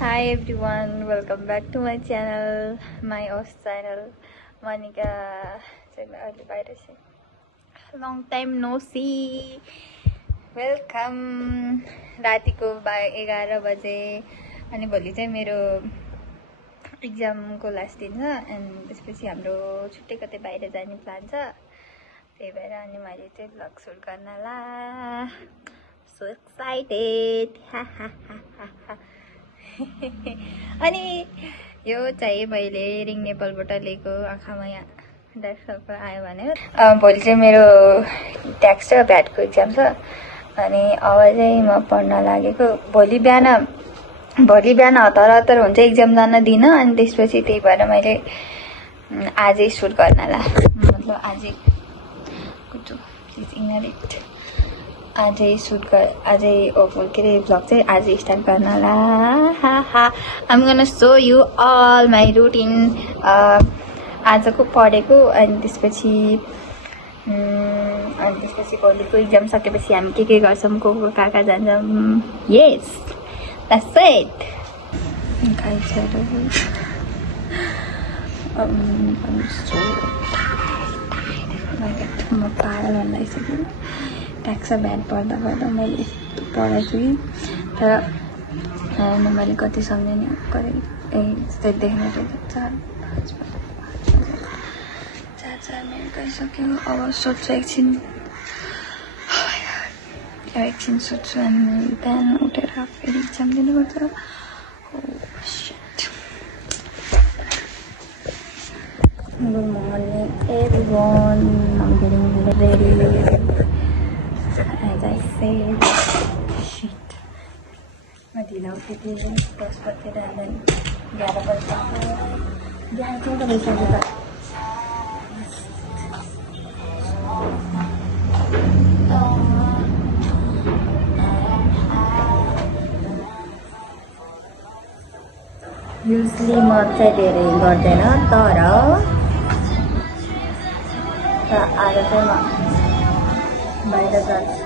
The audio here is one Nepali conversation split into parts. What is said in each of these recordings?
Hi everyone, welcome back to my channel, my host channel, Monica. Long time no see. Welcome. रातिको 11 बजे अनि भोलि चाहिँ मेरो एक्जामको लास्ट दिन छ अनि त्यसपछि हाम्रो छुट्टै कतै बाहिर जाने प्लान छ। त्यही भएर अनि मैले चाहिँ भ्लग सुट गर्नला। So excited. अनि यो चाहिँ मैले रिङ नेपालबाट लिएको आँखामा यहाँ डार्क सर्कल आयो भने भोलि चाहिँ मेरो ट्याक्स र भ्याटको एक्जाम छ अनि अब चाहिँ म पढ्न लागेको। भोलि बिहान हतार हतार हुन्छ एक्जाम जान दिन अनि त्यसपछि त्यही भएर मैले आजै सुट गर्नला। मतलब आजै आजै के अरे भ्लग चाहिँ आजै स्टार्ट गर्नला। I'm gonna show you all my routine आजको पढेको अनि त्यसपछि भोलिको एक्जाम सकेपछि हामी के गर्छौँ को कहाँ जान्छौँ। यस द्याट्स इट। म पागल हुन लागिसक्यो। ट्याक्स ब्याड पढ्दा मैले पढाएको छु कि तर मैले कति सम्झिने यस्तै देख्न चार मिनट गइसक्यो। अब सोध्छु एकछिन सोध्छु अनि बिहान उठेर फेरि एक्जाम दिनुपर्छ। Good morning everyone, I'm getting ready. As I said, shit. मैं ढीला उठी थी 10 बजे then 11 बजे बिहान क्यों कर रही Usually म चाहिँ धेरै गर्दैन तर आज चाहिँ म बाहिर जान्छु।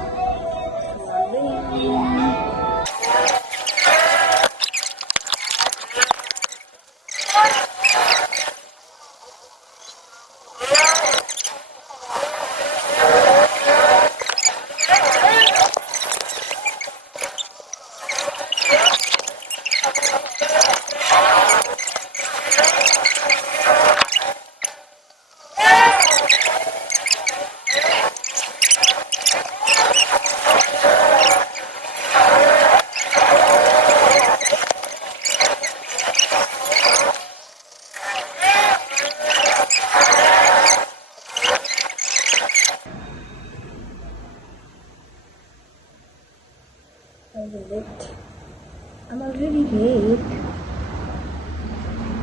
I'm already late.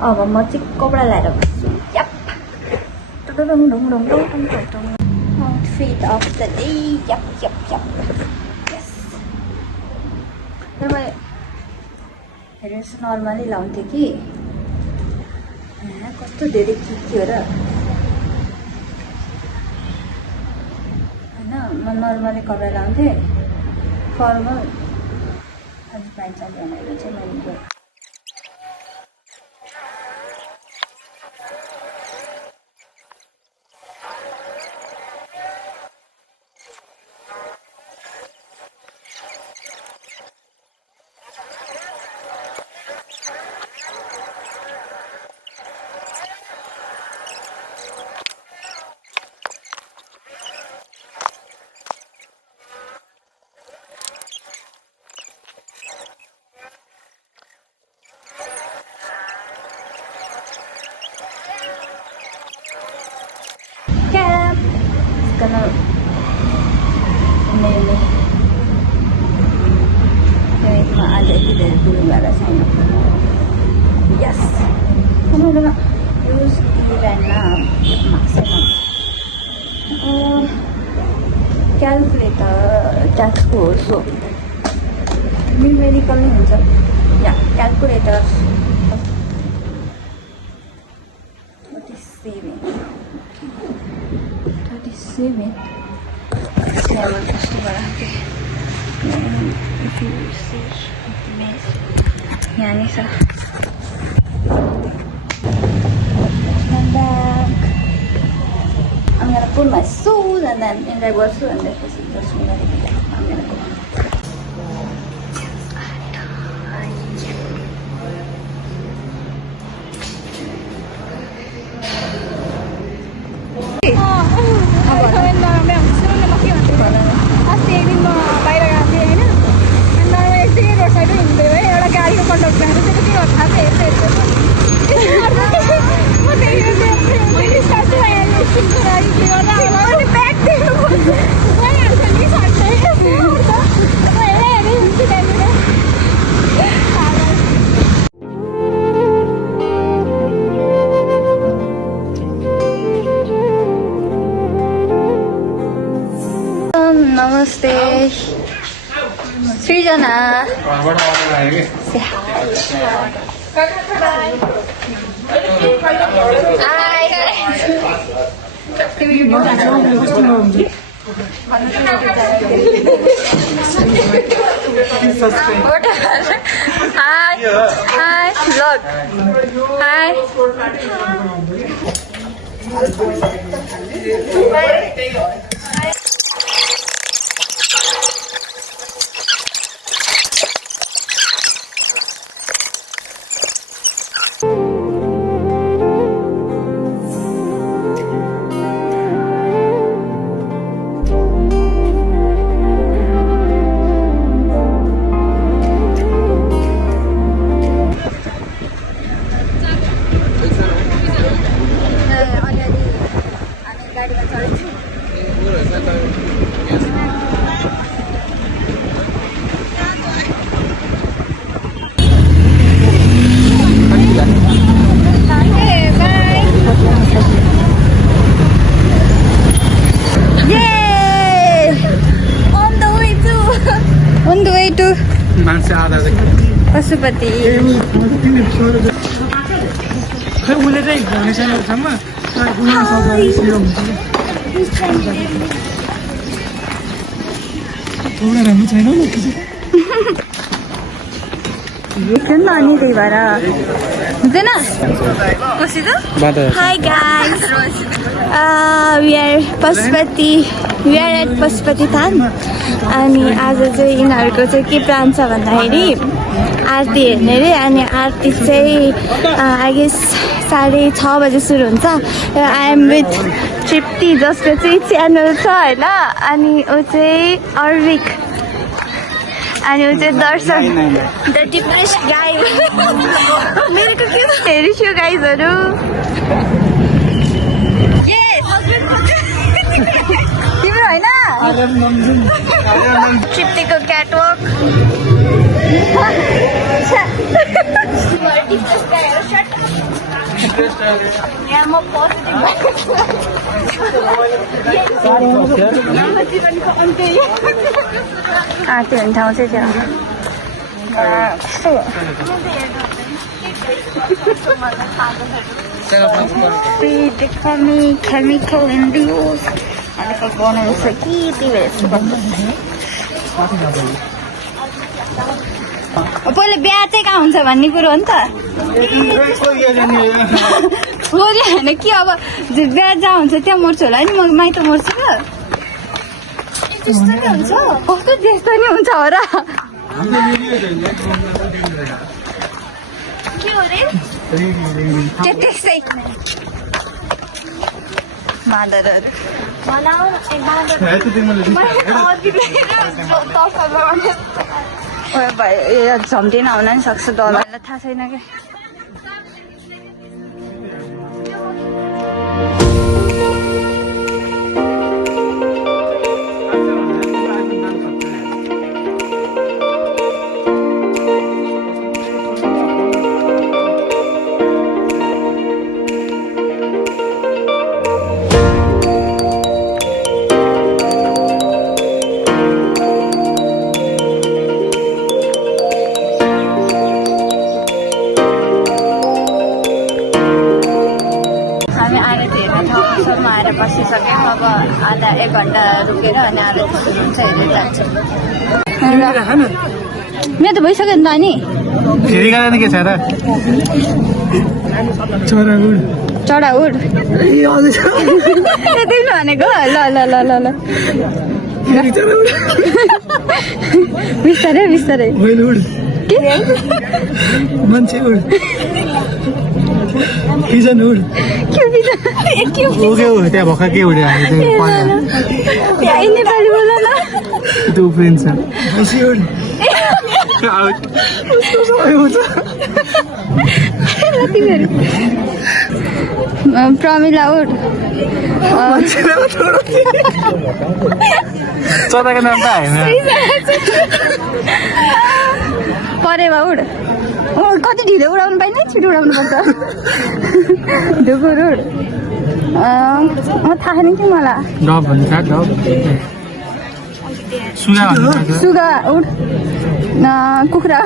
अब म चाहिँ कपडा ल्याएर बस्छु। Yep. Outfit of the day. Yep. Yes. मैले हेरेस नर्मली लाउँथेँ कि कस्तो धेरै थियो र होइन। म नर्मली कपडा लाउँथेँ फर्मल आज पाइन्छ भनेर चाहिँ मैले gonna mainly ada dari dulu nggak ada sign up. Yes, kamu gonna use event maximum calculator tax course so numerical हुन्छ या calculator 37 If you see यहाँ नि छ I'm gonna put my shoes and then in the water and then just I'm gonna go. Namaste. Srijana. Say hi. Hi. Hi. Vlog. Hi. Pashupati नानी त्यही भएर हुँदैन hi guys we are Pashupati we are at Pashupati थान अनि आज चाहिँ यिनीहरूको चाहिँ के प्लान छ भन्दाखेरि आरती हेर्ने रे अनि आरती चाहिँ आई गेस 6:30 बजे सुरु हुन्छ र आई एम विथ तृप्ति जसको चाहिँ च्यानल छ होइन अनि ऊ चाहिँ अर्विक अनि ऊ चाहिँ दर्शन द डिप्रेस गाई मेरो के हेरिसु गाइजहरू तिम्रो होइन तृप्तिको क्याटवक यहाँ म आरती हुने ठाउँ चाहिँ त्यहाँ chemical induced and if I go on it's like पहिला बिहा चाहिँ कहाँ हुन्छ भन्ने कुरो हो नि त छोरी होइन कि अब बिहा जहाँ हुन्छ त्यहाँ मर्छु होला नि म माइत मर्छु क्या त्यस्तो नि हुन्छ कस्तो त्यस्तो नि हुन्छ हो र के हो रे त्यस्तै बाँदरहरू झम्टिन आउन नि सक्छ डरलाई थाहा छैन क्या बसिसक्यौँ अब आधा 1 घन्टा रुकेर अनि आधा हुन्छ हेरेर जान्छ मेरो त भइसक्यो नि त अनि फेरि गरेन के छ र चरा उड त्यही भनेको ल ल ल ल ल बिस्तारै बिस्तारै के मान्छे उड पिजन उड के बिजन के ओके हो त्यहाँ भर्खर के उड्यो हामी त्यही नेपाली बोल न त्यो उफ्रिन्छ हाँसी उड प्रमिला उड चराको नाम त होइन परेवा उड कति ढिलो उडाउनु पाइने छिटो उडाउनु पर्छ ढुकुर उड थाहा छैन कि मलाई डब भन्छ डब सुगा भन्छ सुगा उड कुखुरा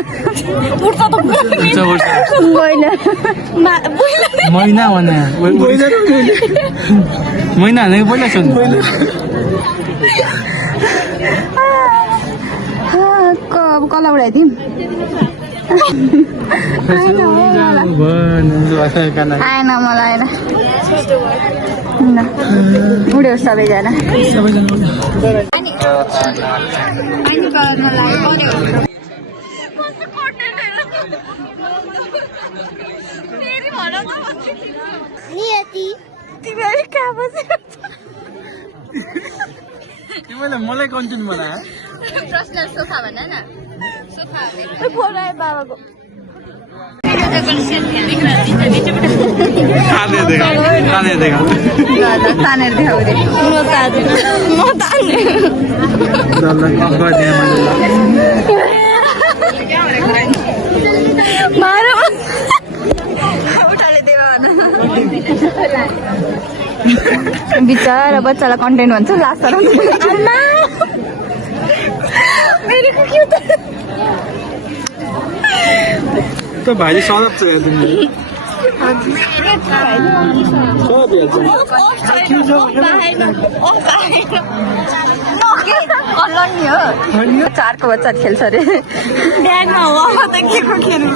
मैना भने मैना भनेको पहिला सुन्नु कला उडाइदिउँ आएन मलाई आएन उड्यो सबैजना मलाई कन्टिन्यू बनायो पर्सनल सोफा भन न सोफा बाबाको तानेर देखाउँदै बिचरा बच्चालाई कन्टेन्ट भन्छ लास्ट त भाइले सदप छ चारको बच्चा खेल्छ अरे ब्यागमा हो त के को खेल्नु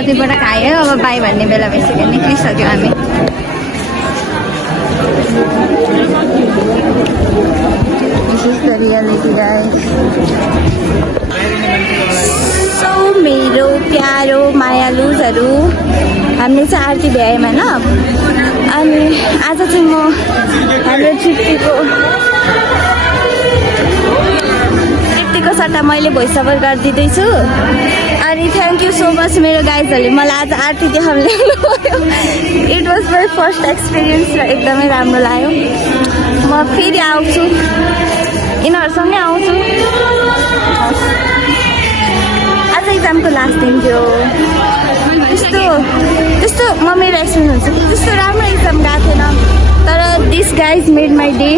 कतिपल्ट खायो अब बाई भन्ने बेला भइसक्यो निक्लिसक्यो हामी This is the reality guys So मेरो प्यारो मायालुजहरू हामीले चाहिँ आरती भ्यायौँ होइन अनि आज चाहिँ म हाम्रो तृप्तिको सट्टा मैले भोइस ओभर गरिदिँदैछु अनि थ्याङ्क यू सो मच मेरो गाइजहरूले मलाई आज आरती देखाउनु ल्याउनुभयो it was my first experience र एकदमै राम्रो लाग्यो म फेरि आउँछु यिनीहरूसँगै आउँछु आज एक्जामको लास्ट दिन थियो त्यस्तो म मेरो एक्सपिरियन्स हुन्छ कि त्यस्तो राम्रो एक्जाम गएको थिएन तर this guys made my day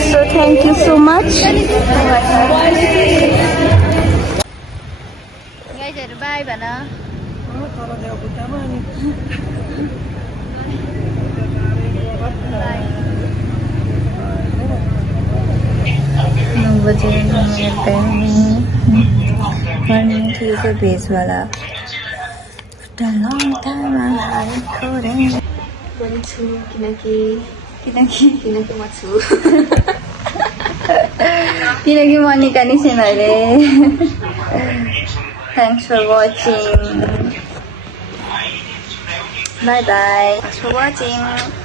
so thank you so much गाइजहरू बाई भन भेजवाला भन्छु किनकि म छु किनकि म निकाल्ने छैन अहिले thanks for watching bye bye thanks for watching